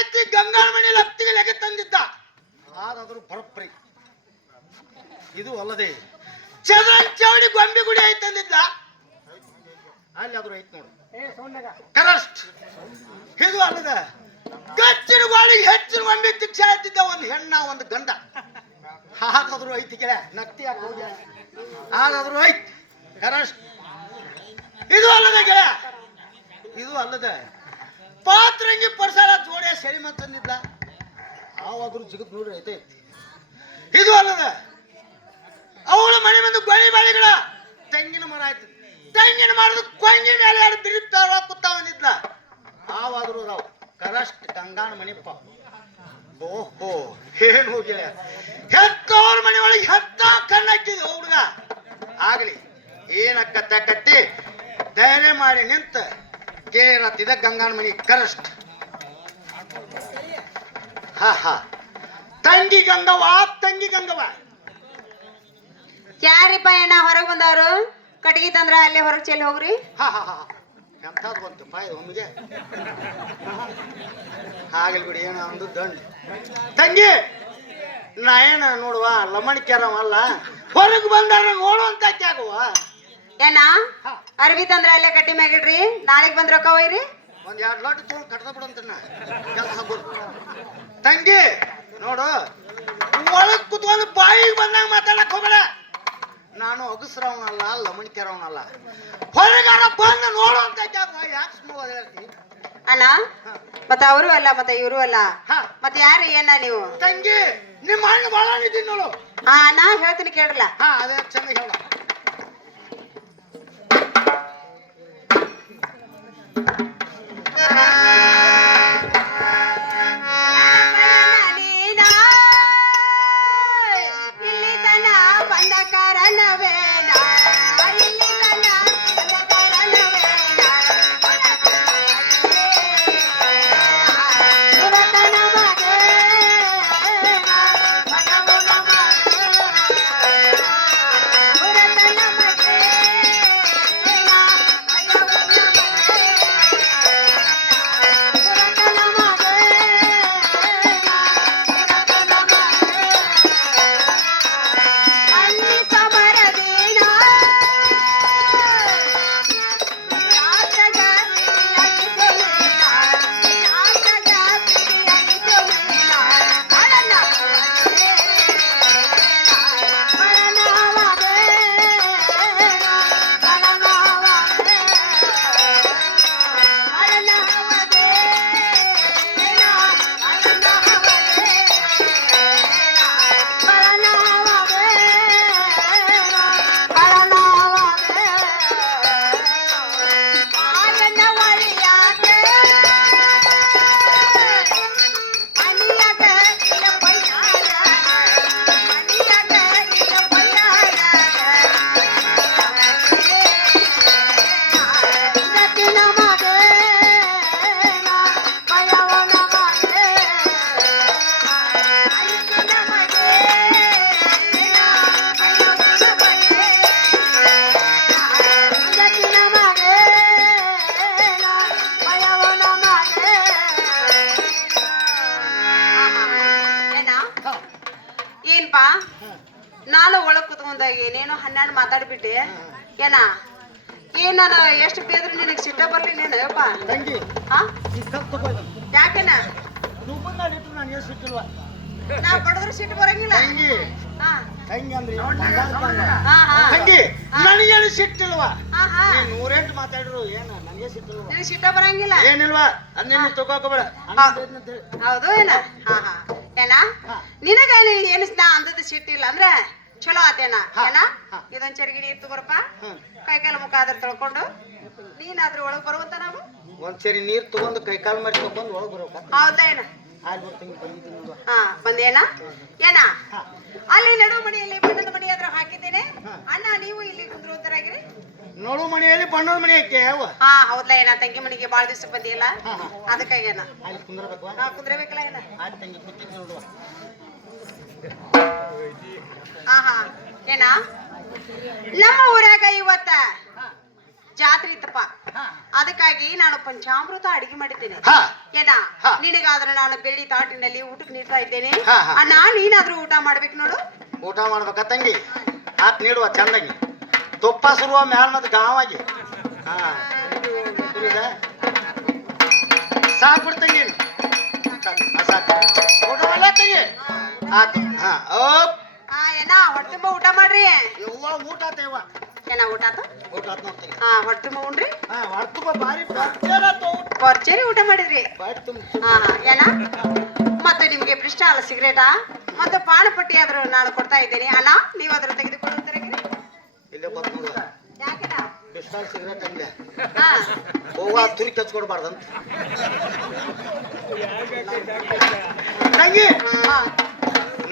ಐತಿ ಗಂಗಾಳ ಮಣಿ ಲಪ್ತಿಗೆ ಲೆಕ್ಕ ತಂದಿದ್ದ. ಆದಾದ್ರೂ ಬರಪ್ರಿ ಇದು ಅಲ್ಲದೆ ಚದ್ರನ್ ಚೌಡಿ ಗೊಂಬೆ ಗುಡಿ ಐತಿ ತಂದಿದ್ದ ಅಲ್ಲಿ ಆದ್ರೂ ಐತಿ ನೋಡು ಕರಸ್ಟ್. ಇದು ಅಲ್ಲದೆ ಗಚ್ಚಿನ ಗೋಳಿ ಹೆಚ್ಚಿನ ಗೊಂಬೆ ತಿಕ್ಷ ಇದ್ದಿದ್ದ ಒಂದು ಹೆಣ್ಣ ಒಂದು ಗಂಡ. ಹಾಗಾದ್ರೂ ಐತಿ ಕೆಳ ನಕ್ತಿ ಯಾಕೆ ಹೋಗಿ ಹಾಗಾದ್ರೂ ಐತಿ ಕರಸ್ಟ್. ಇದು ಅಲ್ಲದ ಕೆಳ. ಇದು ಅಲ್ಲದ ಪಾತ್ರಂಗಿ ಪರ್ಸಾಲ ಜೋಡಿಯ ಸೆಳಿ ತಂದಿದ್ದ. ಆವಾದ್ರೂ ಜಿಗತ್ ನೋಡ್ರಿ ಐತೆ ಇದು ಅಲ್ಲದ, ಅವಳ ಮನೆ ಬಂದು ಗೊಳಿ ಬಾಳಿಗಳ ತೆಂಗಿನ ಮರ ಆಯ್ತು. ತೆಂಗಿನ ಮರದ ಕೊಂಗಿ ಮೇಲೆ ಎರಡು ಬಿರಿತಾವ ಕೂತ ಬಂದಿದ್ದ ಆವಾದ್ರೂ ಅದಾವ. ಕರಸ್ಟ್ ಗಂಗಾನ ಮಣಿಪ್ಪ ಓಹೋ, ಏನ್ ಹೋಗಿಲ್ಲ ಹೆತ್ತವ್ರ ಮನೆ ಒಳಗೆ ಹೆತ್ತ ಕಣ್ಣಕ್ಕಿದೆ ಹುಡುಗ. ಆಗ್ಲಿ, ಏನಕ್ಕ ಕಟ್ಟಿ ಧೈರ್ಯ ಮಾಡಿ ನಿಂತ ಕೇರತ್ತಿದ ಗಂಗಾನ ಮನಿ ಕರಸ್ಟ್. ಹಾ ಹಾ. ತಂಗಿ ಗಂಗವ ತಂಗಿ ಗಂಗವ ಯಾರಿಪ್ಪ ಏನ ಹೊರಗೆ ಬಂದವರು. ಕಟ್ಗಿ ತಂದ್ರ ಅಲ್ಲೇ ಹೊರಗೆ ಚೆಲ್ಲಿ ಹೋಗ್ರಿ. ಹಾ ಹಾ ಹಾ ಎಂಥದ್ದು ಬಂತು ಪಾಯ ಒಮ್ಮಿಗೆ. ಆಗಲ್ ಬಿಡಿ ಏನೋ ಒಂದು ದಂಡ. ತಂಗಿ ನಾ ಏನ ನೋಡುವ? ಅಲ್ಲ ಹೊರಗೆ ಬಂದಾರ ಓಡುವಂತ ಕ್ಯಾಗುವ ಏನ? ಅರ್ಬಿ ತಂದ್ರೆ ಅಲ್ಲೇ ಕಟ್ಟಿ ಮ್ಯಾಗಿಡ್ರಿ? ನಾಳೆಗ್ ರೊಕ್ಕ ಒಯ್ರಿ? ಒಂದ್ ಎರಡು ಲೋಟ ತೊಗೊಂಡು ಕಟ್ಟ ಬಿಡು ಕೆಲಸ ತಂಗಿ ನೋಡು ಒಳಗ್ ಕುತ್ಕೊಂಡು ಬಾಯಿಗೆ ಬಂದಾಗ ಮಾತಾಡಕ್ ಹೋಗಬೇಡ. ನಾನು ಅಗಸ್ರವನಲ್ಲ ಲಮಣಿಕ್ಯಾರವನಲ್ಲ ಹೊರಗಾರ ಬಂದು ನೋಡು ಅಂತ ಯಾಕೆ ಸುಮ್ಮನೆ ಅಣ್ಣ ಮತ್ತೆ ಅವರು ಅಲ್ಲ ಮತ್ತೆ ಇವರು ಅಲ್ಲ. ಮತ್ತೆ ಯಾರು ಏನ ನೀವು? ತಂಗಿ ನಿಮ್ಮ ಅಣ್ಣ ಬಾಳ ನಿದ್ದೀನಿ ನೋಡು. ಹಾ ನಾ ಹೇಳ್ತೀನಿ ಕೇಳಲ್ಲ ಹಾ ಅದೇ ಚೆನ್ನಾಗಿ ಹೇಳ. ನಾನು ಒಳಗ್ ಕುತ್ಕೊಂಡಾಗ ಏನೇನೋ ಹನ್ನೆರಡು ಮಾತಾಡ್ಬಿಟ್ಟೆ. ಏನ ಏನ್? ನಾನು ಎಷ್ಟು ಬೇದ್ರು ನಿನಗೆ ಸಿಟ್ಟ ಬರ್ಲಿ ತಗೋಯ್ತು ಯಾಕೆನ? ನಾನು ನಾ ಬಡದ್ರ ಸಿಟ್ಟು ಬರಂಗಿಲ್ಲ. ನನಗೇನು ಸಿಟ್ಟಿಲ್ವ? ನೂರೆಂಟು ಏನು? ನನಗೆ ಸಿಟ್ಟಿಲ್ವ? ನಿನಗೆ ಸಿಟ್ಟ ಬರಂಗಿಲ್ಲ. ಏನಿಲ್ವಾ? ತಗೋಕೋಬೇಡ ಹೌದು ಏನ? ಹಾ ಹಾ. ಏನ ನಿನಗ ಏನು ನಾ ಅಂದದ ಸಿಟ್ಟಿಲ್ಲ ಅಂದ್ರೆ ಚಲೋ ಆತೇನ? ಏನ. ಇದೊಂದ್ ಚರಿಗೆ ಇತ್ತು ಬರಪ್ಪ. ಕೈ ಕಾಲ ಮುಖ ಆದ್ರ ತೊಳ್ಕೊಂಡು ನೀನಾದ್ರ ಒಳಗ್ ಬರುವಂತ ನಾವು? ಒಂದ್ ಸರಿ ನೀರ್ ತಗೊಂಡು ಕೈ ಕಾಲು ಮಾಡಿ ತಗೊಂಡು ಒಳಗೆ ಬರ್ಬೇಕ ಹೌದಾ ಏನ? ಹಾ ಬಂದೇನ? ಏನ. ಅಲ್ಲಿ ನಡು ಮನೆಯಲ್ಲಿ ಬಣ್ಣದ ಮಣಿ ಆದ್ರ ಹಾಕಿದ್ದೇನೆ. ಅಣ್ಣ ನೀವು ಇಲ್ಲಿ ಕುಂದ್ರೋತರಾಗಿರಿ. ನೋಡು ಮನೆಯಲ್ಲಿ ಬಣ್ಣದ ಮನೆ ಐತೆ? ಯಾವ ಹಾ ಹೌದ್ಲ ಏನ ತಂಗಿ ಮನೆಗೆ ಬಾಳ ದಿವಸ ಬಂದಿಲ್ಲ ಅದಕ್ಕಾಗಿ ಏನ ಅದಕ್ಕಾಗೇನ ಅಲ್ಲಿ ಕುಂದ್ರಬೇಕು ಹಾ ಕುಂದ್ರಬೇಕಲ್ಲ ಏನ ತಂಗಿ ಕೂತಿದ್ದೆ ನೋಡುವ ಹಾ ಹಾ. ಏನ? ನಮ್ಮ ಊರಾಗ ಇವತ್ತ ಜಾತ್ರೆ ಇತ್ತಪ್ಪ. ಅದಕ್ಕಾಗಿ ನಾನು ಪಂಚಾಮೃತ ಅಡಿಗೆ ಮಾಡಿದ್ದೇನೆ. ಏನಾ. ನಿನಗಾದ್ರೂ ನಾನು ಬೆಳ್ಳಿ ತಾಟಿನಲ್ಲಿ ಊಟಕ್ಕೆ ನೀಡ್ತಾ ಇದ್ದೇನೆ. ನಾನು ಏನಾದ್ರೂ ಅಣ್ಣ ನೀನಾದ್ರೂ ಊಟ ಮಾಡ್ಬೇಕು ನೋಡು. ಊಟ ಮಾಡ್ಬೇಕ ತಂಗಿ? ಆತ್ ನೀಡುವ ಚಂದಾಗಿ. ತುಪ್ಪ ಸುರುವ ಮ್ಯಾಲ ಮತ್ತೆ ಗಾವಾಗಿ ಹಾ ಸಾಕು ತಂಗಿ ತಂಗಿ ಆತು ಹಾ ಓಪ್ ಏನ ಹೊಟ್ಟೆ ತುಂಬ ಊಟ ಮಾಡ್ರಿ ಯವ್ವ ಊಟ ಆತೇವ ಏನ ಊಟ ಆತು ಊಟ ಆತ್ ನೋಡ್ತೀನಿ ಹಾ ಹೊಟ್ಟೆ ತುಂಬ ಉಣ್ರಿ ಹಾ ಹೊರ್ತುಕ ಬಾರಿ ಬರ್ತೀರಾತು ಭರ್ಜರಿ ಊಟ ಮಾಡಿದ್ರಿ ತುಂಬ ಹಾ ಏನ ಮತ್ತೆ ನಿಮ್ಗೆ ಪೃಷ್ಠ ಅಲ್ಲ ಸಿಗರೇಟಾ ಮತ್ತೆ ಪಾನಪಟ್ಟಿ ಆದ್ರೂ ನಾನು ಕೊಡ್ತಾ ಇದ್ದೇನೆ ಅಲ್ಲ ನೀವು ಅದ್ರ ತೆಗೆದುಕೊಳ್ಳುತ್ತಾರೆ ಇಲ್ಲೇ ಯಾಕೆನ? ಬಿಸ್ತಾಲ್ ಸಿಗರೇಟ್ ತುರಿ ಕಚ್ಕೊಡ್ಬಾರ್ದಂತ ತಂಗಿ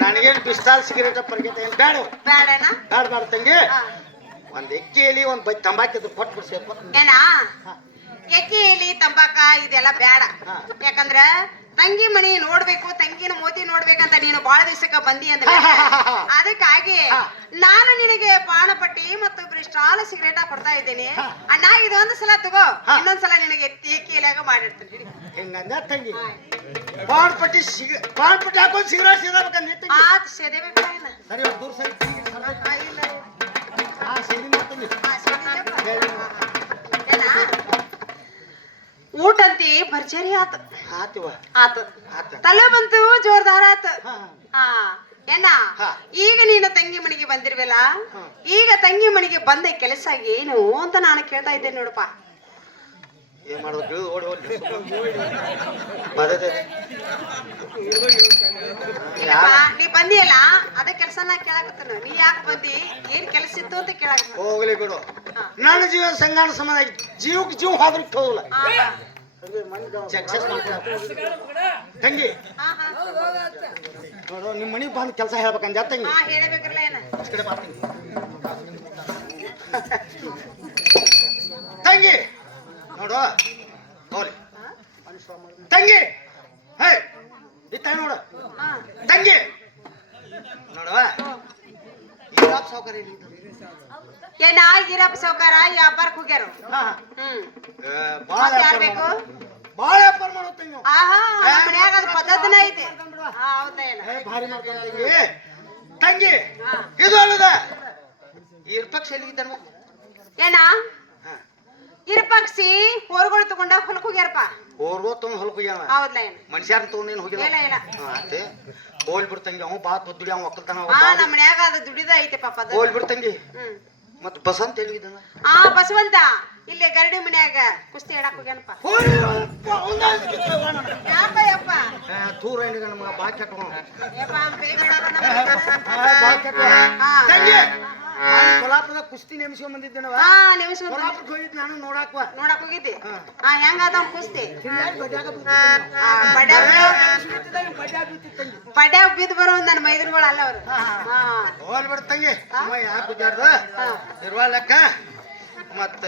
ನನಗೇನು ಬಿಸ್ತಾಲ್ ಸಿಗರೇಟ್ ಪರಿಗೇತ ಏನು ಬೇಡ. ಬೇಡ ಬೇಡ ತಂಗಿ. ಒಂದ್ ಎಕ್ಕಿಯಲ್ಲಿ ಒಂದ್ ಬೈ ತಂಬಾಕಿದ್ದು ಕೊಟ್ಟು ಬಿಡ್ಸಿ ಏನ? ಎಕ್ಕಿ ಎಲಿ ತಂಬಾಕ ಇದೆಲ್ಲ ಬೇಡ. ಯಾಕಂದ್ರ ತಂಗಿ ಮನೆ ನೋಡ್ಬೇಕು ತಂಗಿನ ಮೋತಿ ನೋಡ್ಬೇಕಂತ ನೀನು ಬಾಳ ದಿವಸಕ್ಕ ಬಂದಿ ಅಂತ ಅದಕ್ಕಾಗಿ ನಾನು ನಿನಗೆ ಪಾನಪಟ್ಟಿ ಮತ್ತು ಬ್ರಿಸ್ಟಾಲ್ ಸಿಗರೇಟ್ ಕೊಡ್ತಾ ಇದ್ದೀನಿ. ಅಣ್ಣ ಇದೊಂದು ಸಲ ತಗೋ. ಇನ್ನೊಂದ್ಸಲ ನಿನಗೆ ತೇಕಿಯಲಾಗ ಮಾಡಿರ್ತೀನಿ. ಹಿಂಗಂದ ತಂಗಿ? ಬಾಣ್ ಪಟ್ಟಿ ಸಿಗ ಬಾಣ್ ಪಟ್ಟಿ ಹಾಕೊಂಡ್ ಸಿಗರೇಟ್ ಸೇದಬೇಕಂದ ತಂಗಿ? ಆತ್ ಸೇದಬೇಕು ಸರಿ ದೂರ ಸರಿ. ಆ, ಇಲ್ಲ ಹಾ ಸೇದಿ ಮಾಡ್ತೀನಿ. ಆ, ಅಂತಿ ಭರ್ಜರಿ ಆತ. ಆತಿವ. ಆತು. ತಲೆ ಬಂತು ಜೋರ್ದಾರ ಆತ. ಹಾ. ಏನ? ಈಗ ನೀನು ತಂಗಿ ಮನೆಗೆ ಬಂದಿರ್ವಲ್ಲ? ಈಗ ತಂಗಿ ಮನೆಗೆ ಬಂದ ಕೆಲಸ ಏನು ಅಂತ ನಾನು ಕೇಳ್ತಾ ಇದ್ದೇನೆ ನೋಡಪ್ಪ. ಏನ್ ಇಳಿದು ಓಡಿ ನೀ ಬಂದಿಯಲ್ಲ? ಅದೇ ಕೆಲಸ ನಾ ಕೇಳಾಕತ್ತನ. ನೀ ಯಾಕೆ ಬಂದಿ? ಏನ್ ಕೆಲಸ ಇತ್ತು ಅಂತ ಕೇಳಾಕ ಹೋಗ್ಲಿ ಬಿಡು. ನನ್ನ ಜೀವ ಸಂಗಾಣ ಸಮಾನ ಜೀವಕ್ಕೆ ಜೀವ ಹೋದ್ರೆ ಹೋಗಲ್ಲ. ಸಕ್ಸಸ್ ತಂಗಿ. ಹಾ, ಹಾ. ನೋಡು ನಿಮ್ಮ ಮನೆಗೆ ಬಂದು ಕೆಲಸ ಹೇಳ್ಬೇಕಂದ ತಂಗಿ? ತಂಗಿ. ನೋಡು ನೋಡಿ ತಂಗಿ! ಹೇ ಇತ್ತ ನೋಡು. ಹಾ. ತಂಗಿ! ನೋಡುವ? ಈ ಸೌಕರ್ಯ ಏನ ಈರಪ್ಪ ಸಾವ್ಕಾರ ವ್ಯಾಪಾರಕ್ಕೆ ಹೋಗ್ಯಾರ? ಹಾ. ಹ್ಮ್. ಏ, ಬಾಳ ಮತ್ತ್ ಬೇಕು? ಬಾಳ ವ್ಯಾಪಾರ ಆಹಾ ನಮ್ಮ ಮನ್ಯಾಗ ಅದು ಪದ್ಧತಿನ ಐತಿ. ಹಾ ಹೌದಾ ಏನ? ಏ, ಭಾರಿ ಮಾಡ್ತಾನೆ ತಂಗಿ. ಇದು ಅಲ್ಲದ. ಇರ್ಪಕ್ಷ ಎಲ್ಲಿದ್ದಾನ ಏನ? ಇರ್ಪಕ್ಷಿ ಹೊರಗಳು ತಗೊಂಡ ಹೊಲಕ್ ಹೋಗ್ಯಾರಪ್ಪ. ಹೋರ್ಗೋ ತಗೊಂಡ್ ಹೊಲಕ್ ಹೋಗ್ಯಾವ ಹೌದ್ಲ ಏನ? ತಗೊಂಡೇನು ಹೋಗಿಲ್ಲ ಇಲ್ಲ ಇಲ್ಲ. ಆತೆ ಹೋಲ್ ಬಿಡ್ತಂಗಿ ಅವ ಬಾತ್ ತೊದ್ದುಡಿ ಅವ ಒಕ್ಕಲ್ತನ ಹಾ ನಮ್ಮ ಮನ್ಯಾಗ ಅದು ದುಡಿದ ಐತೆ ಪಾಪ ಹೋಲ್ ಬಿಡ್ತಂಗಿ ಹ್ಮ್. ಮತ್ ಬಸಂತ ಹೇಳಿದನ ಆ ಬಸವಂತ ಇಲ್ಲೇ ಗರಡಿ ಮನ್ಯಾಗ ಕುಸ್ತಿ ಹೇಳಕ್ ಹೋಗ್ಯಾನಪ್ಪ. ದೂರ ಯಪ್ಪ ತೂರ ಹೆಂಡಿಗ ನಮಗ. ಬಾ ಕೆಟ್ಟ ಕೊಲ್ಲಾಪುರದ ಕುಸ್ತಿ ನೇಮಿಸ್ಕೊಂಡ್ ಬಂದಿದ್ದೇನವ? ಹಾ ಕೊಲ್ಲಾಪುರಕ್ಕೆ ಹೋಗಿದ್ ನಾನು ನೋಡಾಕ ನೋಡಕ್ ಹೋಗಿದ್ದಿ? ಹಾ. ಹೆಂಗಾದ ಕುಸ್ತಿ? ಬಡ್ಯಾಗ ಬಿತ್ತಿತ್ತಂಗಿ ಪಡ್ಯಾಗ ಬಿದ್ದು ಬರೋ ನನ್ನ ಮೈದನ್ಗಳು ಅಲ್ಲ ಅವ್ರು. ಹೋಲ್ ಬಿಡ್ತಂಗಿ ಅಮ್ಮ ಯಾಕೆ ಹಾ. ಇರುವ ಲೆಕ್ಕ ಮತ್ತ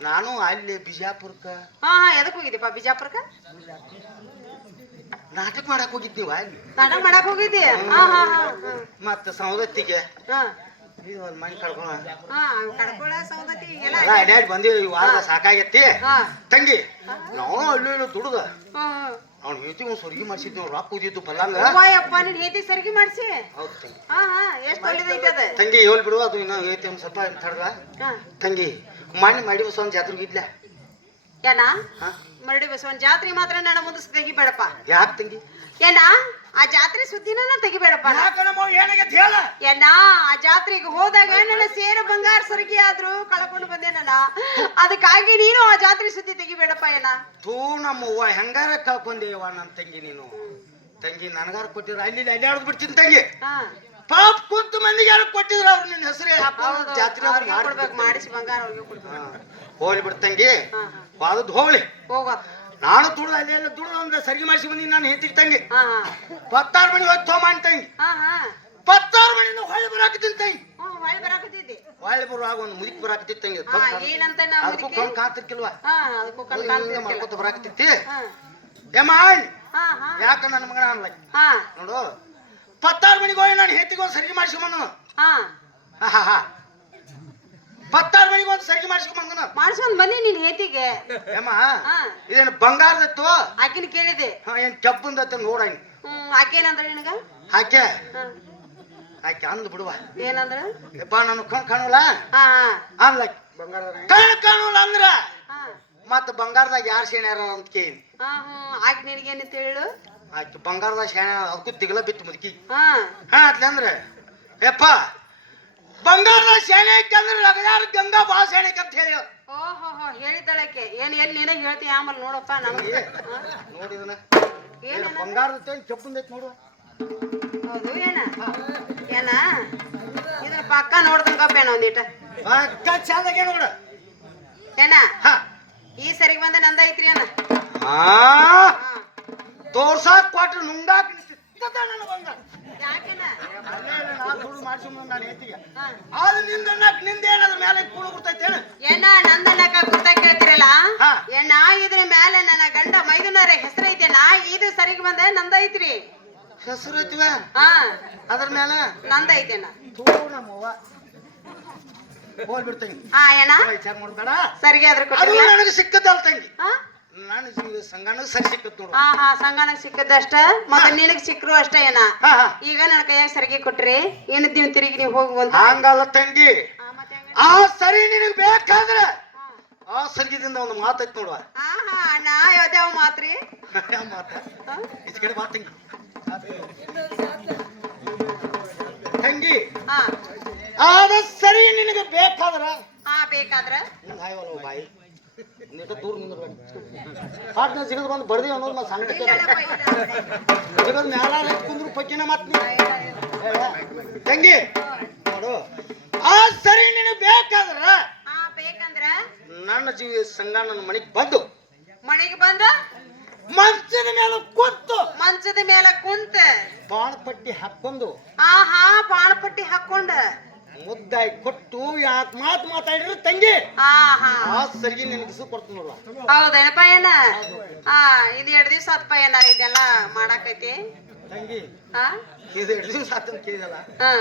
ನಾನು ಅಲ್ಲಿ ಬಿಜಾಪುರಕ್ಕ ಹಾ ಹಾ ಎದಕ್ ಹೋಗಿದ್ದೆಪ್ಪ ಬಿಜಾಪುರಕ್ಕ ನಾಟಕ ಮಾಡಕ್ ಹೋಗಿದ್ದೀವ ಅಲ್ಲಿ. ನಾಟಕ ಮಾಡಕ್ ಹೋಗಿದ್ದೀಯ ಹಾ ಹಾ ಹಾ ಮತ್ತ ಸೌದತ್ತಿಗೆ ಹಾ. ಅಡ್ಯಾಡಿ ಬಂದಿವಿ ಈ ವಾರದ ಸಾಕಾಗೈತಿ. ತಂಗಿ ನಾವು ಅಲ್ಲೂ ಇಲ್ಲೂ ದುಡ್ದ. ಅವ್ನು ಹೇಳ್ತಿ ಒಂದು ಸುರ್ಗಿ ಮಾಡ್ಸಿದ್ವಿ ಅವ್ನು ರೊಕ್ಕ ಉದಿದ್ದು ಬಲ್ಲಂಗ. ಅವ್ವಯ್ಯಪ್ಪ ನೀನ್ ಹೇತಿ ಸರಿಗೆ ಮಾಡ್ಸಿ? ಹೌದು ತಂಗಿ. ಎಷ್ಟ್ ಒಳ್ಳೇದೈತೆ ಅದ? ತಂಗಿ ಹೇಳ್ ಬಿಡು ಅದು ಇನ್ನ ಐತಿ ಒಂದ್ ಸ್ವಲ್ಪ ತಡ್ದ ತಂಗಿ ಮಣ್ಣು ಮಾಡಿ ಬಸ್ ಒಂದ್ ಜಾತ್ರೆಗೆ ಇದ್ಲ? ಏನ? ಮರಡಿ ಬಸವನ್ ಜಾತ್ರೆ ಮಾತ್ರ ನನ್ನ ಮುಂದೆ ತೆಗಿಬೇಡಪ್ಪ ಯಾಕೆ ತಂಗಿ? ಏನ? ಆ ಜಾತ್ರೆ ಸುದ್ದಿನ ತೆಗಿಬೇಡಪ್ಪ ಏನಾಗೈತಿ ಹೇಳ? ಆ ಜಾತ್ರೆಗೆ ಹೋದಾಗ ನನ್ನ ಸೇರು ಬಂಗಾರ ಸರಿಗೆ ಆದ್ರೂ ಕಳ್ಕೊಂಡು ಬಂದೇನಲ್ಲ ನನ್ನ ಅದಕ್ಕಾಗಿ ನೀನು ಆ ಜಾತ್ರೆ ಸುದ್ದಿ ತೆಗಿಬೇಡಪ್ಪ ಏನ ತೂ ನಮ್ಮವ್ವ ಹೆಂಗಾರ ಕಳ್ಕೊಂಡೇವ ನನ್ನ ತಂಗಿ ನೀನು? ತಂಗಿ ನನಗಾರ ಕೊಟ್ಟಿದ್ರ ಅಲ್ಲಿ ಅಲ್ಲೇ ಅಡ್ಡಾಡ್ದು ಬಿಡ್ತೀನಿ ತಂಗಿ. ಪಾಪ ಕುಂತು ಮಂದಿಗೆ ಯಾರು ಕೊಟ್ಟಿದ್ರು ಅವ್ರು ನಿನ್ನ ಹೆಸರು ಜಾತ್ರೆ ಮಾಡಿಸಿ ಬಂಗಾರ ಅವ್ರಿಗೆ ಕೊಡ್ಬೇಕು. ಹೋಗ್ಲಿ ಬಿಡ್ತಂಗಿ ಹೋಗ್ಲಿ. ಹೋಗ. ನಾನು ದುಡ್ದು ಅಲ್ಲಿ ಎಲ್ಲ ದುಡ್ದು ಒಂದು ಸರಿ ಮಾಡಿಸಿ ಬಂದಿ ನಾನು ಹೆತ್ತಿಗೆ ತಂಗಿ ಪತ್ತಾರು ಮಣಿ ಹೋಗಿ ತೊಗೊಂಬಂದ್ ತಂಗಿ ಪತ್ತಾರು ಹೊಳೆ ಹೊಳ್ಳಿ ಬರಾಕತ್ತೀನಿ ತಂಗಿ ಹೊಳ್ಳಿ ಬರುವಾಗ ಒಂದು ಮುದಿಕ್ ಬರಾಕತ್ತಿತ್ತಂಗೆ ತಂಗಿ ಅದಕ್ಕೂ ಕಣ್ ಕಾತಿರ್ಕಿಲ್ವಾ. ಮಾಡ್ಕೊತ ಬರಾಕತ್ತಿತ್ತಿ ಹಾ. ಯಾಕ ನನ್ನ ಮಗನ ಅನ್ಲ? ಹಾ. ನೋಡು. ಪತ್ತಾರು ಮಣಿಗೆ ಹೋಗಿ ನಾನು ಹೆತ್ತಿಗೆ ಒಂದು ಸರಿಗೆ ಮಾಡಿಸಿ ಬಂದನು. ಹಾ ಹಾ ಹಾ. ಹತ್ತಾರು ಮನೆಗೆ ಒಂದು ಸರ್ಗಿ ಮಾಡಿಸ್ಕೊಂಡ್ ಬಂದನ. ಮಾಡ್ಸ್ಕೊಂಡ್ ಬನ್ನಿ ನಿನ್ ಹೇತಿಗೆ. ಏಮ್ಮ ಹಾ. ಇದೇನು ಬಂಗಾರದತ್ತು ಆಕಿನ ಕೇಳಿದೆ. ಹಾ ಏನ್ ಕೆಬ್ಬಂದತ್ತ ನೋಡಂಗ್ ಹ್ಮ್ ಆಕೆ ಏನಂದ್ರ ನಿನಗ? ಆಕೆ. ಆಕೆ ಅಂದ್ ಬಿಡುವ. ಏನಂದ್ರ? ಯಪ್ಪ ನಾನು ಕಣ್ ಕಾಣುಲ್ಲ ಹಾ ಅನ್ಲ ಕಣ್ ಕಾಣುಲ್ಲ ಅಂದ್ರ? ಹಾ. ಮತ್ತ ಬಂಗಾರದಾಗ ಯಾರು ಸೇಣ್ಯಾರ ಅಂತ ಕೇಳಿ ಹಾ ಹ್ಮ್ ಆಕೆ ನಿನಗೇನು ಹೇಳು? ಆಕೆ ಬಂಗಾರದಾಗ ಶೇಣ ಅದಕ್ಕೂ ತಿಗಲ ಬಿತ್ತು ಮುದುಕಿ. ಹಾ. ಹಾ ಅತ್ಲೆ ಅಂದ್ರೆ ಯಪ್ಪ ಬಂಗಾರದಾಗ ಸೇನೆ ಐತೆ ಅಂದ್ರೆ ಲಗದಾರ ಗಂಗಾ ಬಾ ಸೇನೆ ಅಂತ ಹೇಳಿ. ಓಹೋ ಹೋ ಹೇಳಿದ್ದಳಕ್ಕೆ ಏನ್ ಎಲ್ಲಿ ನೀನ ಹೇಳ್ತಿ ಆಮೇಲೆ ನೋಡಪ್ಪ ನಮ್ಗೆ? ನೋಡಿದನ? ಏನ ಬಂಗಾರದ ಕೆಪ್ಪಂದೈತಿ ನೋಡು. ಹೌದು ಏನ? ಏನ? ಇದ್ರ ಪಕ್ಕ ನೋಡ್ದಂಗಪ್ಪೇನ ಒಂದಿಟ. ಪಕ್ಕ ಚಂದಾಗೆ ನೋಡು. ಏನ? ಹಾ. ಈ ಸರಿ ಬಂದ ನಂದ ಐತ್ರಿ ಏನ. ತೋರ್ಸಾಕ್ ಕೊಟ್ರು ನುಂಗಾಕ್ ನನ್ನ ಬಂಗಾರ. ನಾ ಹಾ. ನಿಂದ ಏನ ನಂದನಕ ಗುತ್ತ ಕೇಳ್ತಿರಲ್ಲ. ಏನ ಇದ್ರ ಮೇಲೆ ನನ್ನ ಗಂಡ ಮೈದುನರ ಹೆಸರು ಐತೆನಾ ಇದು ಸರಿಗೆ ಬಂದ ನಂದ ಐತ್ರಿ ಹೆಸರು ಐತಿವ ಹಾ ಅದ್ರ ಮೇಲೆ ನಂದ ಐತೆನ ಹೋಗ್ಬಿಡ್ತೀನಿ ಹಾ ಏನ ಸರಿಗೆ ಅದ್ರ ಅದು ನನಗೆ ಸಿಕ್ಕದಲ್ ತಂಗಿ. ಹಾ? ನಾನು ಜೀವ ಸಂಗನಕ್ಕೆ ಸರಿ ಸಿಕ್ಕತ್ ನೋಡು. ಹಾ ಹಾ ಸಂಗನಕ್ ಸಿಕ್ಕದಷ್ಟ ಮತ್ತೆ ನಿನಗ್ ಸಿಕ್ಕರು ಅಷ್ಟೇ ಏನ? ಹಾ ಹಾ. ಈಗ ನನ್ನ ಕೈಯಾಗ ಸರಿಗೆ ಕೊಟ್ರಿ ಏನು ನೀವು ತಿರುಗಿ ನೀವು ಹೋಗುವಂತ ಹಂಗಲ್ಲ ತಂಗಿ? ಆ ಸರಿ ನಿನಗ್ ಬೇಕಾದ್ರ. ಆ ಸರ್ಗಿದಿಂದ ಒಂದು ಮಾತು ಮಾತೈತ್ ನೋಡುವ. ಹಾ ಹಾ ನಾ ಯಾವ್ದ್ಯಾವ ಮಾತ್ರಿ ಮಾತ ಹಾ? ಈಚೆ ಕಡೆ ಬಾ ತಂಗಿ. ತಂಗಿ ಹಾ. ಆದ ಸರಿ ನಿನಗೆ ಬೇಕಾದ್ರ. ಹಾ ಬೇಕಾದ್ರ. ಹಿಂಗ್ ಬಾಯಿ. ನೀಟ ದೂರ ಪಾಟ್ನ ಬಂದು ಬರ್ದಿ ಅನ್ನೋದು ನಾ ಸಂಗತಿ. ಜಿಗದ್ ಮ್ಯಾಲ ಕುಂದ್ರು ಪಕ್ಕಿನ ಮತ್ ತಂಗಿ ನೋಡು. ಆ ಸರಿ ನಿನಗೆ ಬೇಕಾದ್ರ ಆ ಬೇಕಂದ್ರ? ನನ್ನ ಜೀವ ಸಂಘ ನನ್ನ ಮನೆಗೆ ಬಂದು ಮನೆಗೆ ಬಂದು? ಮಂಚದ ಮೇಲೆ ಕುಂತು. ಮಂಚದ ಮೇಲೆ ಕುಂತ. ಬಾಣಪಟ್ಟಿ ಹಾಕೊಂಡು ಆಹಾ ಬಾಣಪಟ್ಟಿ ಹಾಕೊಂಡ ಮುದ್ದಾಯಿ ಕೊಟ್ಟು ಯಾತ್ ಮಾತ್ ಮಾತಾಡಿದ್ರೆ ತಂಗಿ. ಹಾ ಹಾ. ಆ ಸರಿಗೆ ನಿನಗೆ ಇಸು ಕೊಡ್ತೀನಿ ನೋಡುವ ಹೌದೇನಪ್ಪ ಏನ ಹಾ ಇದು ಎರಡ್ ದಿವ್ಸ ಆತ್ಪ ಏನ ಇದೆಲ್ಲ ಮಾಡಾಕೈತಿ. ತಂಗಿ ಹಾ? ಇದು ಎರಡು ದಿವಸ ಆತಂತ ಕೇಳಿದಲ್ಲ. ಹಾ.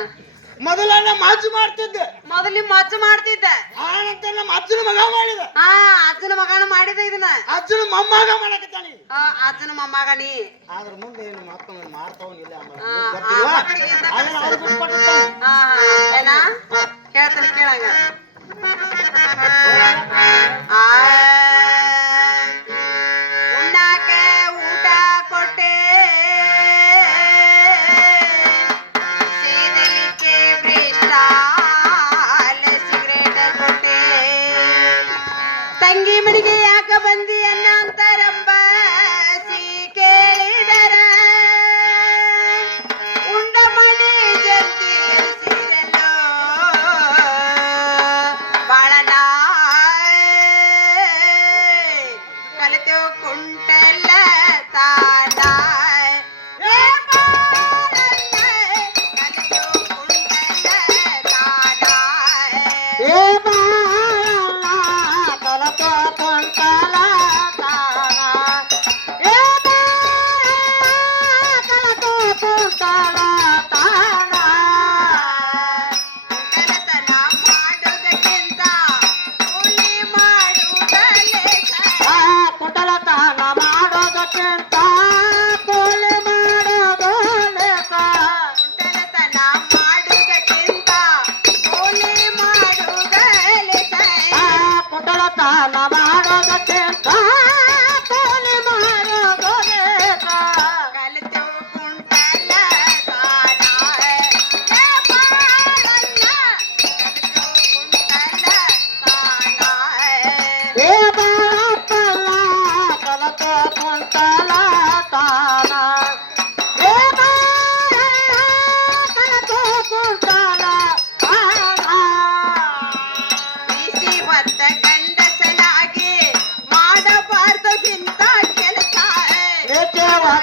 ಮೊದಲ ನಮ್ಮ ಅಜ್ಜ ಮಾಡ್ತಿದ್ದೆ. ಮೊದಲು ಮಜ್ಜ ಮಾಡ್ತಿದ್ದ. ಆ ನಂತರ ನಮ್ಮ ಅಜ್ಜನ ಮಗ ಮಾಡಿದ. ಹಾ ಅಜ್ಜನ ಮಗನ ಮಾಡಿದ ಇದನ್ನ. ಅಜ್ಜನ ಮೊಮ್ಮಗ ಮಾಡಕತ್ತಾನಿ. ಆ, ಅಜ್ಜನ ಮೊಮ್ಮಗ ನೀ. ಆದ್ರ ಮುಂದೆ ಏನು ಮಕ್ಕಳು ಮಾಡ್ತಾವನಿಲ್ಲ ಆ, ಆ ಮಕ್ಕಳಿಗೆ ಇಂಥ ಕೆಲಸ. ಹಾ ಹಾ ಏನ? ಕೇಳ್ತಾನೆ ಕೇಳಂಗ. ಆ, ತಂಗಿ ಮನೆಗೆ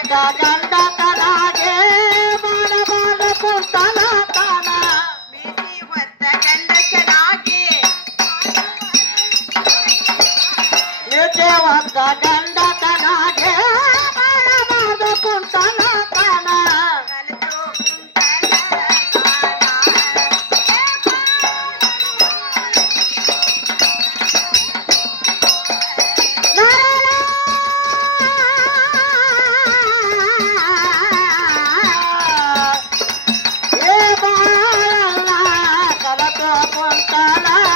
da da da la la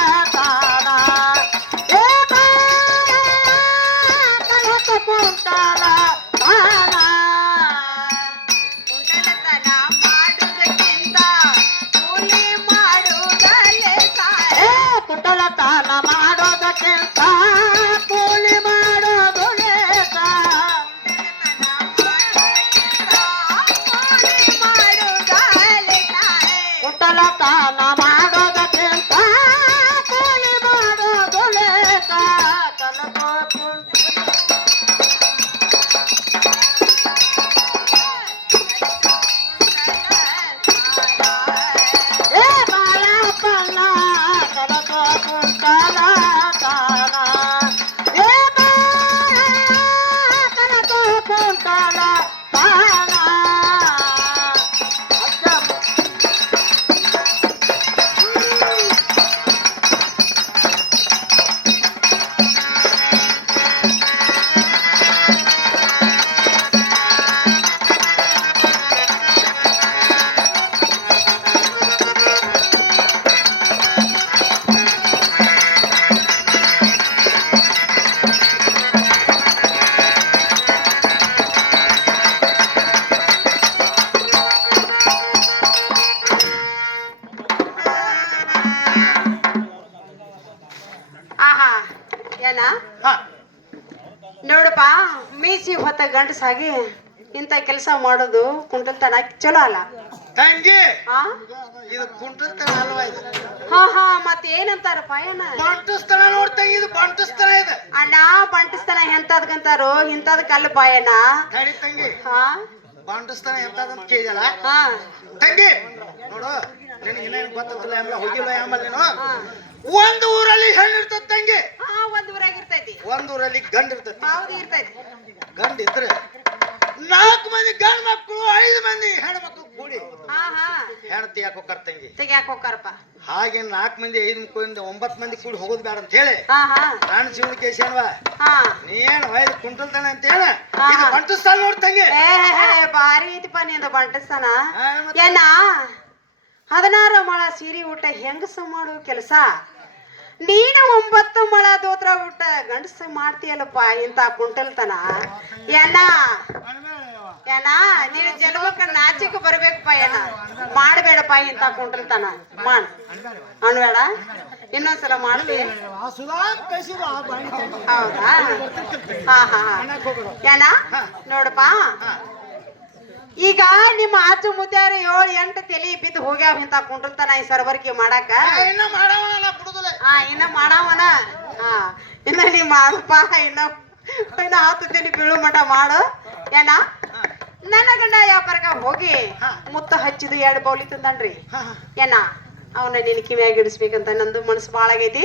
ಹಾ ಏನ? ನೋಡಪ್ಪ ಮೀಸಿ ಹೊತ್ತ ಗಂಡಸಾಗಿ ಇಂಥ ಕೆಲಸ ಮಾಡೋದು ಕುಂಟಲ್ತನ ಚಲೋ ಅಲ್ಲ? ತಂಗಿ! ಹಾ ಇದು ಕುಂಟಲ್ತನ ಅಲ್ವಾ ಇದು? ಹಾ ಹಾ ಮತ್ತೆ ಏನಂತಾರಪ್ಪ ಏನ? ಬಂಟಸ್ತನ ನೋಡ್ತಂಗ ಇದು ಬಂಟಸ್ತನ ಇದು. ಅಣ್ಣ ಬಂಟಸ್ತನ ಎಂತದ್ಕಂತಾರೋ ಇಂಥದಕ್ಕೆ ಅಲ್ಲಪ್ಪ ಏನ? ಕಡಿ ತಂಗಿ. ಹಾ? ಬಂಟಸ್ತನ ಎಂತದಂತ ಕೇಳಿದಳ ಹಾ. ತಂಗಿ! ನೋಡು ನಿನಗೆ ಇನ್ನೇನು ಗೊತ್ತಿಲ್ಲ ಆಮೇಲೆ ಹೋಗಿಲ್ಲ ಆಮೇಲೆ ನೀನು? ಒಂದು ಊರಲ್ಲಿ ಹೆಣ್ಣು ಇರ್ತದೆ ತಂಗಿ. ಹಾ ಒಂದ್ ಊರಾಗ ಇರ್ತೈತಿ. ಒಂದು ಊರಲ್ಲಿ ಗಂಡ ಇರ್ತೈತಿ. ಗಂಡ ಇರ್ತೈತಿ. ಗಂಡ ಇದ್ರೆ ನಾಲ್ಕು ಮಂದಿ ಗಂಡ ಮಕ್ಕಳು ಐದು ಮಂದಿ ಹೆಣ್ಣು ಮಕ್ಕಳು ಕೂಡಿ ಹಾ ಹಾ. ಹೆಣ್ತಿ ಯಾಕೋ ತಂಗಿ. ತೆಗಿಯಾಕ ಹೋಗ್ತಾರಪ್ಪ ಹಾಗೆ ನಾಲ್ಕು ಮಂದಿ ಐದು ಮಕ್ಕಳಿಂದ ಒಂಬತ್ತು ಮಂದಿ ಕೂಡಿ ಹೋಗೋದು ಬೇಡ ಅಂತ ಹೇಳಿ. ಹಾ ಹಾ. ನಾನು ಏನ್ವಾ? ಹಾ. ನೀನು ಐದು ಕುಂಟಲ್ತಾನೆ ಅಂತ ಹೇಳ. ಇದು ಏ ಹೇ, ಹೇ, ಭಾರಿ ಐತಿಪ್ಪ ನಿಂದ ಬಂಟಿಸ್ತಾನ? ಏನ? ಹದಿನಾರು ಮಳ ಸೀರೆ ಊಟ ಹೆಂಗಸ ಮಾಡೋ ಕೆಲಸ? ನೀನು ಒಂಬತ್ತು ಮೊಳ ದೋತ್ರ ಊಟ ಗಂಡಸ ಮಾಡ್ತೀಯಲ್ಲಪ್ಪ ಇಂತ ಕುಂಟಲ್ತನ? ಏನ? ಏನ? ನೀನು ಜನ್ಮಕ್ಕ ನಾಚಿಕ ಬರ್ಬೇಕಪ್ಪ ಏನ? ಮಾಡಬೇಡಪ್ಪ ಇಂತ ಕುಂಟಲ್ತನ. ಮಾಡ್. ಅನ್ಬೇಡ? ಇನ್ನೊಂದ್ಸಲ ಮಾಡ್ತೀವಿ ಹೌದಾ? ಹಾ ಹಾ. ಏನ? ನೋಡಪ್ಪ. ಈಗ ನಿಮ್ಮ ಆಚು ಮುದ್ದಾರ ಏಳು ಎಂಟು ತಲಿ ಬಿದ್ದು ಹೋಗ್ಯಾವ ಇಂತ ಕುಂಟಲ್ತನ ಈ ಸರ್ವರ್ಕಿ ಮಾಡಾಕ? ಇನ್ನ ಮಾಡವನ ಬಿಡುದಿಲ್ಲ ಹಾ ಇನ್ನ ಮಾಡವನ? ಹಾ ಇನ್ನ ನೀ ಮಾಡಪ್ಪ ಇನ್ನ ಇನ್ನ ಹತ್ತು ದಿನ ಬೀಳು ಮಠ ಮಾಡು. ಏನ? ನನ್ನ ಗಂಡ ವ್ಯಾಪಾರಕ ಹೋಗಿ ಮುತ್ತ ಹಚ್ಚಿದ ಎರಡು ಬೌಲಿ ತಂದನ್ರಿ. ಏನ? ಅವನ ನಿನ್ ಕಿವಿಯಾಗಿ ಇಡಿಸ್ಬೇಕಂತ ನಂದು ಮನಸ್ಸು ಬಾಳಾಗೈತಿ.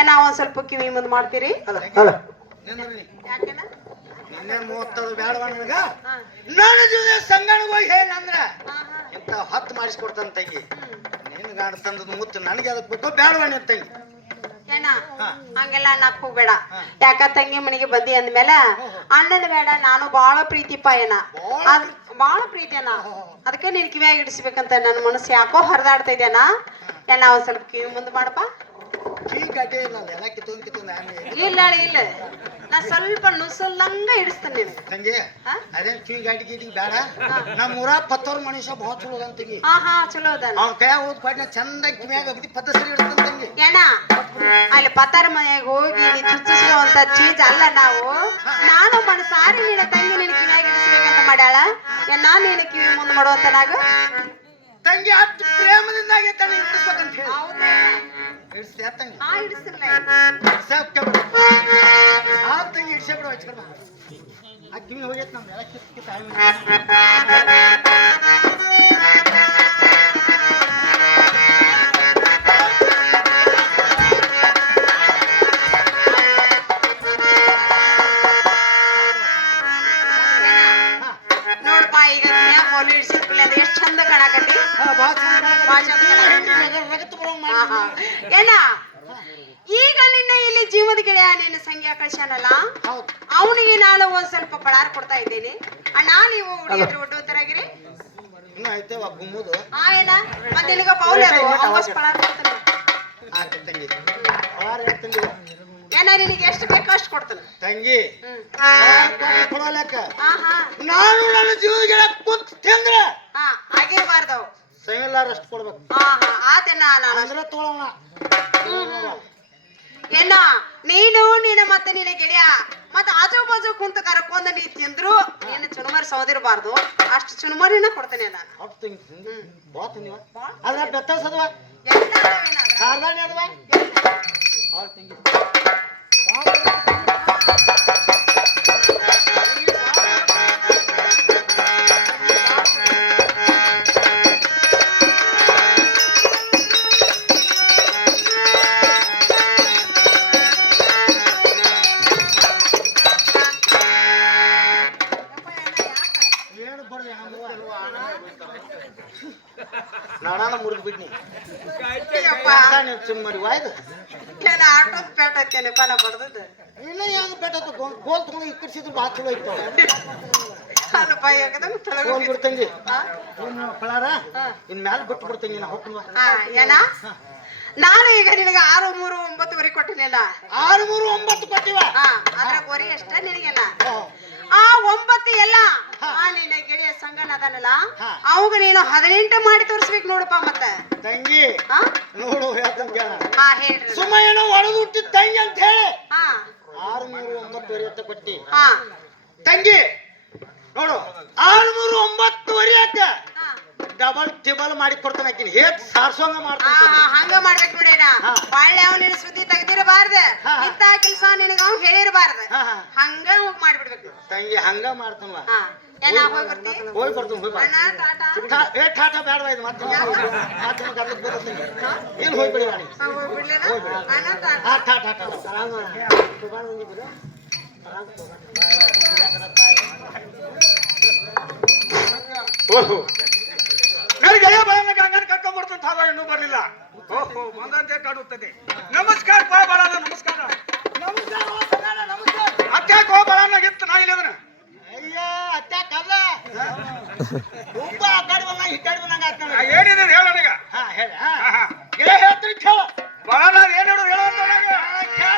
ಏನ ಒಂದ್ ಸ್ವಲ್ಪ ಕಿವಿ ಮುಂದ್ ಮಾಡ್ತೀರಿ. ಯಾಕೆನ? ನಿನ್ನೆ ಮೂವತ್ತದು ಬೇಡವ ನನಗ? ಹಾ. ನನ್ನ ಜೊತೆ ಸಂಗಣಿಗೆ ಹೋಗಿ ಹೇಳಿ ಅಂದ್ರ. ಇಂತ ಹತ್ತು ಮಾಡಿಸ್ಕೊಡ್ತಾನ ತಂಗಿ. ನಿನ್ಗ ತಂದದ ಮುತ್ತು ನನಗೆ ಅದಕ್ಕೆ ಬೇಕೋ ಬೇಡವ ನಿನ್ ತಂಗಿ. ಹಂಗೆಲ್ಲ ಅನ್ನಕ್ ಹೋಗ್ಬೇಡ. ಯಾಕ ತಂಗಿ ಮನೆಗೆ ಬಂದಿ ಅಂದ್ಮೇಲೆ ಅಣ್ಣನ ಬೇಡ ನಾನು ಬಹಳ ಪ್ರೀತಿ ಏನ? ಬಹಳ ಪ್ರೀತಿಯನ್ನ ಬಾಳ ಪ್ರೀತಿ ಅಣ್ಣ. ಅದಕ್ಕೆ ನಿನ್ ಕಿವಿಯಾಗಿ ಇಡಿಸ್ಬೇಕಂತ ನನ್ನ ಮನಸ್ಸು ಯಾಕೋ ಹರಿದಾಡ್ತಾ ಇದೇನ ಏನ ಒಂದ್ ಸ್ವಲ್ಪ ಕಿವಿ ಮುಂದೆ ಮಾಡಪ್ಪ. ಎಲ್ಲ ಇಲ್ಲ ಇಲ್ಲ. ನಾ ಸ್ವಲ್ಪ ನುಸಲ್ಲಂಗ ಹಿಡಿಸ್ತೇನೆ ತಂಗಿ ಹಾ? ಅದೇನ್ ಕಿವಿ ಗಾಡಿ ಗೀಡಿ ಬೇಡ. ನಮ್ಮ ಊರ ಪತ್ತೋರ್ ಮನುಷ್ಯ ಭಾಳ ಚಲೋ ಅದಾನ ತಂಗಿ. ಹಾ ಹಾ ಚಲೋ ಅದಾನ. ಅವ್ನ ಕೈ ಹೋದ್ ಕೊಡ್ನ ಚಂದ ಕಿವಿಯಾಗ ಅಗದಿ ಪತ್ತ ಸರಿ ಇಡ್ತಾನ ತಂಗಿ. ಏನ? ಅಲ್ಲಿ ಪತ್ತಾರ ಮನೆಯಾಗ ಹೋಗಿ ನೀ ಚುಚ್ಚಿಸುವಂತ ಚೀಜ್ ಅಲ್ಲ ನಾವು. ನಾನು ಮನಸಾರಿ ನಿನ್ನ ತಂಗಿ ನಿನ್ನ ಕಿವಿಯಾಗಿ ಹಿಡಿಸ್ಬೇಕಂತ ಮಾಡ್ಯಾಳ. ನಾನು ನಿನ್ನ ಕಿವಿ ಮುಂದೆ ಮಾಡುವಂತ ನಾಗ? ತಂಗಿ ಅಷ್ಟು ಪ್ರೇಮದಿಂದ ಆಗೈತೆ ಹಿಡಿಸ್ಬೇಕಂತ ಹೇಳಿ. ಹೇಳಿ ಹೌದೇ ಇಡಿಸ್ತೀಯ ತಂಗಿ ಹಾ ಇಡಿಸಿಲ್ಲ ಇಡ್ಸಕ್ಕೆ ಬಿಡು. ಆ ತಂಗಿ ಇಡ್ಸೇ ಬಿಡು ಹಚ್ಕೊಳ ಆ ಕಿವಿ ಹೋಗೈತೆ ನಮ್ದು ಎಲ್ಲ ಕಿತ್ ಕಿತ್ ಆಮೇಲೆ ನೋಡಪ್ಪ ಈಗ ಮೌಲಿ ಇಡ್ಸಿದ್ಕೂಡ್ಲೆ ಅದು ಎಷ್ಟು ಚಂದ ಕಾಣಕತ್ತಿ ಹಾ, ಭಾಳ ಚಂದ ಭಾಳ ಚಂದ ಹೆಂಡ್ತಿ ಕಾಣಕತ್ತಿ. ಏನ? ಈಗ ನಿನ್ನ ಇಲ್ಲಿ ಜೀವದ ಗೆಳೆಯ ನಿನ್ನ ಸಂಖ್ಯಾ ಕಳ್ಸ್ಯಾನಲ್ಲ ಹೌದು. ಅವನಿಗೆ ನಾನು ಒಂದ್ ಸ್ವಲ್ಪ ಪಳಾರ ಕೊಡ್ತಾ ಇದ್ದೇನೆ. ಅಣ್ಣ ನೀವು ಹುಡುಗಿಯರು ಒಡ್ಡೋತರಾಗಿರಿ. ಆ ಏನ ಮತ್ತೆ ನಿನಗ ಪೌಲ್ ಅದು. ಅವಸ್ ಪಳಾರ್ ಕೊಡ್ತಾನೆ. ತಂಗಿ. ಆರು ತಂಗಿ? ಏನ ನಿನಗೆ ಎಷ್ಟು ಬೇಕು ಅಷ್ಟು ಕೊಡ್ತಾನೆ. ತಂಗಿ. ಕೊಡೋಲಕ್ಕ ನಾನು ನನ್ನ ಜೀವಗಳ ಕುಂತ ಹಾಗೆ ಹಾ ಆಗಿರ್ಬಾರ್ದವು ಸೈಲಾರ ಅಷ್ಟು ಕೊಡ್ಬೇಕು. ಹಾ ಹಾ ಆತೇನ ನಾನು ಅಂದ್ರೆ ತೊಳೋಣ ಏನ ನೀನು ನೀನು ಮತ್ತೆ ನಿನ್ನ ಗೆಳೆಯ. ಮತ್ತೆ ಆಜು ಬಾಜು ಕುಂತ ಕರ್ಕೊಂಡ ನೀ ತಿಂದ್ರು ನಿನ್ನ ಚುನುಮರಿ ಸೌದಿರಬಾರ್ದು ಅಷ್ಟು ಚುನುಮರಿನ ಕೊಡ್ತೇನೆ ನಾನು. ಅಷ್ಟು ತಂಗಿ ಬಾ ತಂದಿವ ಅದ್ರ ಬೆತ್ತಸ್ ಅದ್ವ ಎಲ್ಲ ಅದಾವೇನಾದ್ರ? ಕಾರ್ದಾಣಿ ಅದ್ವ? ಹಾಲ್ ತಂಗಿ. ಚಿಮ್ಮರಿ ವಾಯ್ದು. ಆಟೋ ಆಟೋದ್ ಪೇಟ ಹತ್ತೇನಪ್ಪ ನಾ ಬಡ್ದದ್ದು. ಇನ್ನ ಏನು ಪೇಟ ಗೋಲ್ ತಗೊಂಡು ಭಾಳ ಚಲೋ ಇತ್ತು. ಗೋಲ್ ಬಿಡ್ತಂಗಿ ಪಳಾರ ಇನ್ ಮ್ಯಾಲ ಬಿಟ್ಟು ಬಿಡ್ತಂಗಿ ನಾ ಹೋಗ್ತೀನಿ ಹಾ, ಏನ? ನಾನು ಈಗ ನಿನಗೆ ಆರು ಮೂರು ಒಂಬತ್ತುವರೆ ಕೊಟ್ಟಿನಿಲ್ಲ. ಆರು ಮೂರು ಒಂಬತ್ತು ಕೊಟ್ಟಿವ. ಹಾ ಅದ್ರ ಬರೀ ಎಷ್ಟ ನಿನಗೆಲ್ಲ. ಆ ಒಂಬತ್ತು ಎಲ್ಲ. ಆ ನಿನ್ನ ಗೆಳೆಯ ಸಂಗನ ಅದನ್ನಲ್ಲ ಅವಾಗ ನೀನು ಹದಿನೆಂಟು ಮಾಡಿ ತೋರಿಸ್ಬೇಕು ನೋಡಪ್ಪ ಮತ್ತೆ. ತಂಗಿ ಹಾ? ನೋಡು ಹೇಳ್ತಂಗಿ. ಹಾ ಹೇಳ್ರಿ. ಸುಮ್ಮ ಏನೋ ಒಳದು ಹುಟ್ಟಿದ ತಂಗಿ ಅಂತ ಹೇಳಿ. ಹಾ. ಆರು ಮೂರು ಒಂಬತ್ತುವರೆ ಅಂತ ಕೊಟ್ಟಿ. ಹಾ. ತಂಗಿ ನೋಡು ಆರ್ನೂರು ಒಂಬತ್ತುವರೆ ಹಾ. ಡಬಲ್ ಟಿಬಲ್ ಮಾಡಿ ಕೊಡ್ತಾನೆ ಆಕಿನ ಹೇಗ್ ಸಾರ್ಸೋಂಗ ಆ, ಮಾಡ್ತಾನೆ ಹಂಗ ಮಾಡ್ಬೇಕು ಬಿಡೇನ ಬಾಳೆ ಒಳ್ಳೆ ಅವ್ ನಿನ್ ಸುದ್ದಿ ತೆಗ್ದಿರಬಾರ್ದ. ಇಂತ ಕೆಲಸ ನಿನಗ ಅವ್ ಹೇಳಿರಬಾರ್ದ. ಹಂಗ ಹೋಗಿ ಮಾಡ್ಬಿಡ್ಬೇಕು ತಂಗಿ ಹಂಗ ಮಾಡ್ತಾನವ ಹೋಗಿ ಬರ್ತಿ ಹೋಗಿ ಬರ್ತೀನಿ ಹೋಗಿ ಬಾ ಅಣ್ಣ ಟಾಟಾ ಏ ಟಾಟಾ ಬೇಡ ಇದು ಮತ್ತೆ ಏನು ಹೋಗ್ಬಿಡಿ ವಾಣಿ ಹಾ, ಹೋಗ್ಬಿಡ್ಲೇನ? ಅಣ್ಣ ಟಾಟಾ ಆ ಟಾಟಾ ಟಾಟಾ ಓಹೋ ಕರಿಗೆ ಬರಲಿಕ್ಕೆ ಹಂಗನ್ ಕರ್ಕೊಂಡ್ಬಿಡ್ತಾನೆ ಧಾರವಾಡ ಇನ್ನೂ ಬರಲಿಲ್ಲ. ಓಹೋ ಒಂದಂತೆ ಕಾಡುತ್ತದೆ. ನಮಸ್ಕಾರ ಬಾ ಬರಲ್ಲ ನಮಸ್ಕಾರ. ಅತ್ಯಾಕ ಹೋ ಬರಲ್ಲ ಗಿತ್ತು ನಾ ಇಲ್ಲದನ ಅಯ್ಯ ಅತ್ಯಾಕ ಅಲ್ಲ ತುಂಬ ಆ ಕಡೆ ಬಂದ ಈ ಬಂದಂಗ ಆಗ್ತಾನೆ ಏನಿದೆ ಹೇಳ ಹಾ ಹೇಳ ಹಾ. ಕೇಳ. ಬರಲ್ಲ ಏನು ಹೇಳೋದು ಹೇಳ ಕೇಳ.